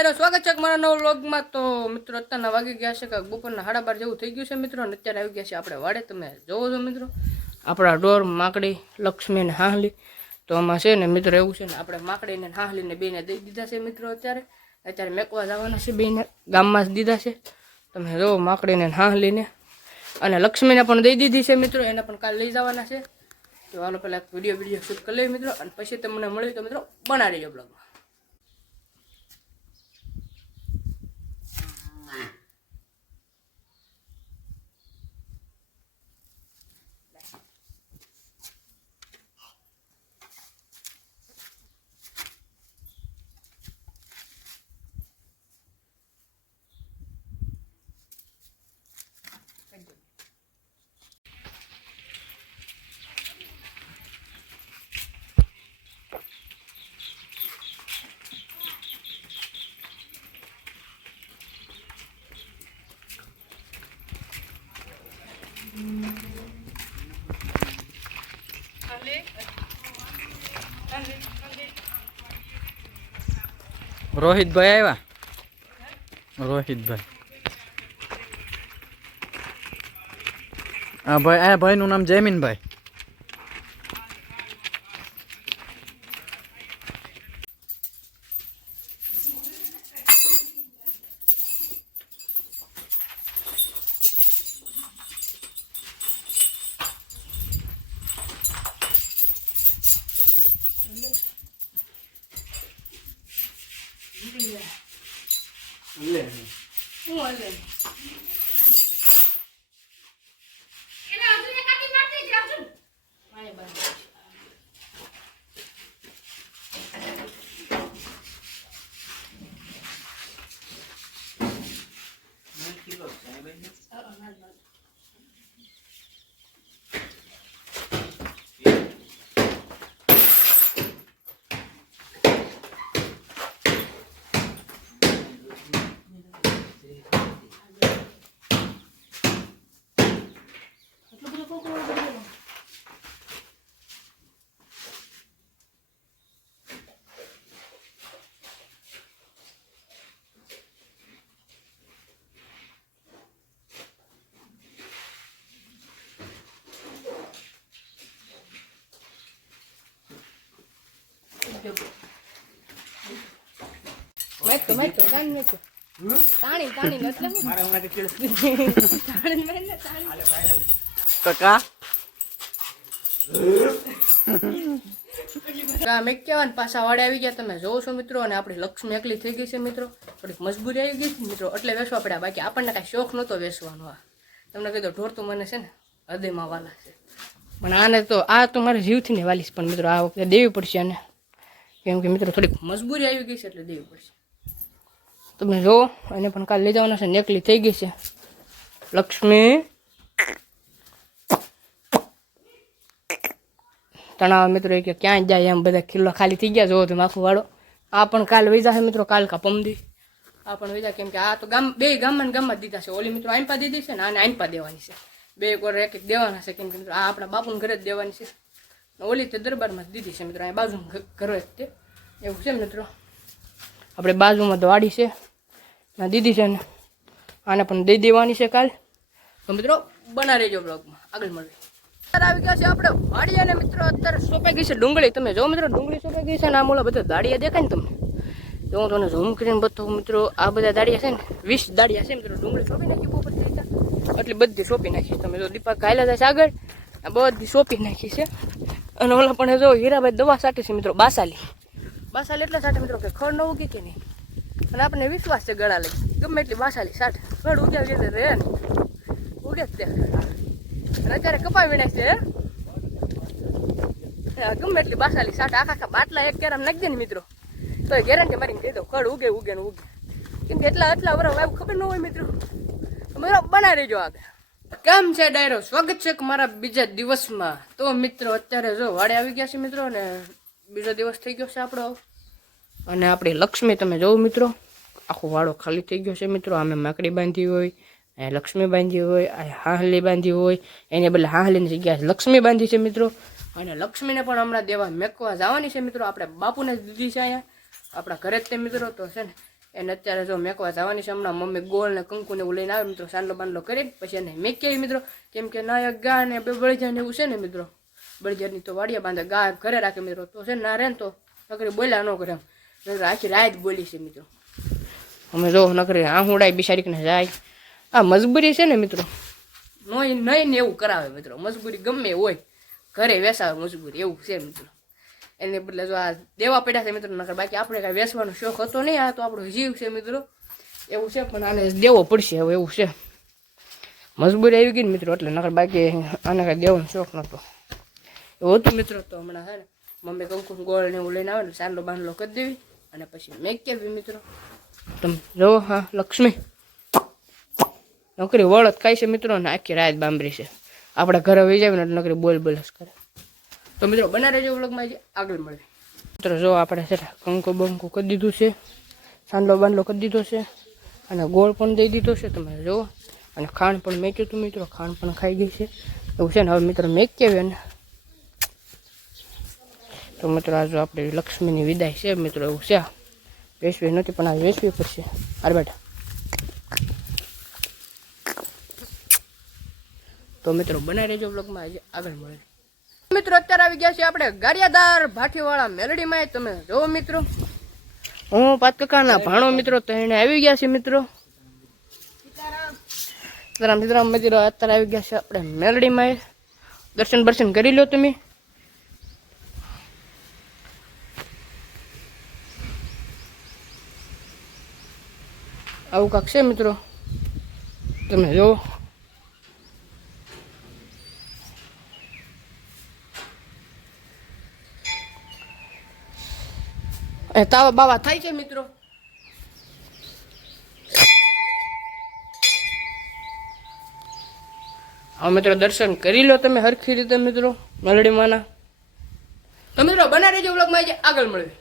ડાયરો સ્વાગત છે મારા નવા વ્લોગમાં। તો મિત્રો અત્યારના વાગી ગયા છે કે બપોરના 12:30 જેવું થઈ ગયું છે મિત્રો, અને અત્યારે આવી ગયા છે આપણે વાડે। તમે જોવો છો મિત્રો આપણા ઢોર માકડી લક્ષ્મી ને હાહલી। તો આમાં છે ને મિત્રો એવું છે ને આપણે માકડીને હાહલીને બેને દઈ દીધા છે મિત્રો। અત્યારે મેકવા જવાના છે, બેને ગામમાં જ દીધા છે। તમે જોવો માકડીને હાહલીને અને લક્ષ્મીને પણ દઈ દીધી છે મિત્રો, એને પણ કાલ લઈ જવાના છે। તો હાલો પહેલાં વિડીયો શૂટ કરી લઈએ મિત્રો, અને પછી તમને મળ્યું તો મિત્રો બનાવી દેજો બ્લોગમાં। રોહિતભાઈ આવ્યા, રોહિતભાઈ આ ભાઈનું નામ જયમીનભાઈ। મેતો તાણી કાકા મેં કહેવાને પાછા વાડે આવી ગયા। તમે જોવો છો મિત્રો, અને આપણી લક્ષ્મી એકલી થઈ ગઈ છે મિત્રો, થોડીક મજબૂરી આવી ગઈ મિત્રો, એટલે વેચવા પડ્યા। બાકી આપણને કાંઈ શોખ નહોતો વેચવાનો। તમને કીધું ઢોર તો મને છે ને હૃદયમાં વાલા છે, પણ આને તો આ તો મારે જીવથી ને વાલીશ, પણ મિત્રો આ વખતે દેવી પડશે અને કેમ કે મિત્રો થોડીક મજબૂરી આવી ગઈ છે એટલે દેવી પડશે। તમે જોવો એને પણ કાલ લઈ જવાના છે, એકલી થઈ ગઈ છે લક્ષ્મી। તણાવ મિત્રો કે ક્યાં જાય એમ બધા કિલ્લો ખાલી થઈ ગયા। જોવો તમે આખું વાળો આ પણ કાલ વહી જશે મિત્રો, કાલ કા પમદી આ પણ વહી જાય, કેમ કે આ તો બે ગામમાં જ દીધા છે। ઓલી મિત્રો આઈપા દીધી છે ને આને આઈપા દેવાની છે, બે કોર એક દેવાના છે, કેમ કે મિત્રો આ આપણા બાપુને ઘરે જ દેવાની છે, ઓલી તે દરબારમાં જ દીધી છે મિત્રો, આ બાજુમાં ઘરે જ તે એવું છે મિત્રો। આપણે બાજુમાં તો વાડી છે દીધી છે ને આને પણ દઈ દેવાની છે કાલ। તો મિત્રો બના રહેજો બ્લોગમાં, આગળ મળીએ। આવી ગયા છે આપણે વાડીએ ને મિત્રો, અત્યારે સોંપાઈ ગઈ છે ડુંગળી। તમે જો મિત્રો ડુંગળી સોંપાઈ ગઈ છે ને, આ મોલા બધા દાડિયા દેખાય ને તમને, જો હું તમને ઝૂમ કરીને બતાવું મિત્રો, આ બધા દાડિયા છે ને 20 દાડિયા છે મિત્રો, ડુંગળી સોંપી નાખી બહુ બધી એટલી બધી સોંપી નાખી। તમે જો દીપક ગાયલા જાય છે આગળ, આ બધી સોંપી નાખી છે। અને ઓલા પણ જો હીરાભાઈ દવા છાંટે છે મિત્રો, બાસાલી એટલે છાંટે મિત્રો કે ખડ ન ઉગી કે નહીં, અને આપણને વિશ્વાસ છે ગળા લઈ ગમે એટલી બાસાલી છાંટે ખડ ઉગ્યા રહે ને ઉગે જ ત્યાં। અને અત્યારે કપાઈ વીણાય છે, ગમે એટલી બાસાલી છાંટે આખા બાટલા એક કેરામ નાખી દે ને મિત્રો, તો એ ગેરંટી મારીને કહી દો ખડ ઉગે ને ઉગે, કેમ કે એટલા વરસ એવું ખબર ન હોય મિત્રો। મિત્રો બનાવી રહેજો આગળ। કેમ છે ડાયરો, સ્વાગત છે મારા બીજા દિવસમાં। તો મિત્રો અત્યારે જો વાડે આવી ગયા છે મિત્રો, અને બીજો દિવસ થઈ ગયો છે આપણો, અને આપણી લક્ષ્મી તમે જોવો મિત્રો આખો વાળો ખાલી થઈ ગયો છે મિત્રો। આમે માકડી બાંધી હોય, લક્ષ્મી બાંધી હોય, આ હાહલી બાંધી હોય, એને બદલે હાહલીની જગ્યાએ લક્ષ્મી બાંધી છે મિત્રો। અને લક્ષ્મીને પણ હમણાં દેવા મેકવા જવાની છે મિત્રો, આપણે બાપુને જ દીધી છે અહીંયા આપણા ઘરે જ તે મિત્રો। તો છે ને એને અત્યારે જો મેકવા જવાની છે હમણાં મમ્મી ગોળ ને કંકુ ને એવું લઈને આવે મિત્રો સાંડલો બાંડલો કરી પછી એને મેકી મિત્રો કેમ કે નાયક ગા ને બળિયાર ને એવું છે ને મિત્રો બળિયારની તો વાડિયા બાંધે ગા ઘરે રાખે મિત્રો તો છે ના રે ને તો નકરી બોલ્યા ન કરે એમ આખી રાત બોલી છે મિત્રો અમે જો નકરી આહુડાઈ બિચારીને જાય આ મજબૂરી છે ને મિત્રો નહીં ને એવું કરાવે મિત્રો મજબૂરી ગમે હોય ઘરે વેસાવે મજબૂરી એવું છે મિત્રો એને બદલે જો આ દેવા પડ્યા છે મિત્રો નકર બાકી આપણે કાંઈ વેસવાનો શોખ હતો નહીં આ તો આપણો જીવ છે મિત્રો એવું છે પણ આને દેવો પડશે હવે એવું છે મજબૂરી આવી ગઈ ને મિત્રો એટલે નકર બાકી આને કાંઈ દેવાનો શોખ નહોતો એવું હતું મિત્રો તો હમણાં છે ને મમ્મી કંકુ ગોળ ને એવું લઈને આવે ને સાંડલો બાંડલો કરી દેવી અને પછી મેં કેવી મિત્રો તમે જો હા લક્ષ્મી નોકરી વળત ખાય છે મિત્રો ને આખી રાત બાંબરી છે આપણે ઘરે વહી જાય ને એટલે નોકરી બોલ જ કરે તો મિત્રો બના રહેજો વ્લોગમાં આગળ મળે મિત્રો જો આપણે છે કંકુ બંકુ કરી દીધું છે સાંડલો બાંડલો કરી દીધો છે અને ગોળ પણ દઈ દીધો છે તમે જો અને ખાંડ પણ મેક્યું હતું મિત્રો ખાંડ પણ ખાઈ ગઈ છે એવું છે ને હવે મિત્રો મેક કેવી ને તો મિત્રો આ જો આપણે લક્ષ્મીની વિદાય છે મિત્રો એવું છે વેસવી નથી પણ આ વેસવી પડશે અરે બેટા તો મિત્રો બનાવી રહેજો બ્લોગમાં આજે આગળ મળે મિત્રો અત્યારે આવી ગયા છે આપણે ગારિયાદાર ભાઠીવાળા મેલડીમાં તમે જોવો મિત્રો હું પાતકાના ભાણો મિત્રો તો એને આવી ગયા છે મિત્રો સીતારામ મિત્રો અત્યારે આવી ગયા છે આપણે મેલડીમાં દર્શન કરી લો તમે આવું કાંક છે મિત્રો તમે જોવો તાવા બાવા થાય છે મિત્રો હા મિત્રો દર્શન કરી લો તમે હરખી રીતે મિત્રો મેલડીમાંના તો મિત્રો બના રહેજો વ્લોગમાં આગળ મળે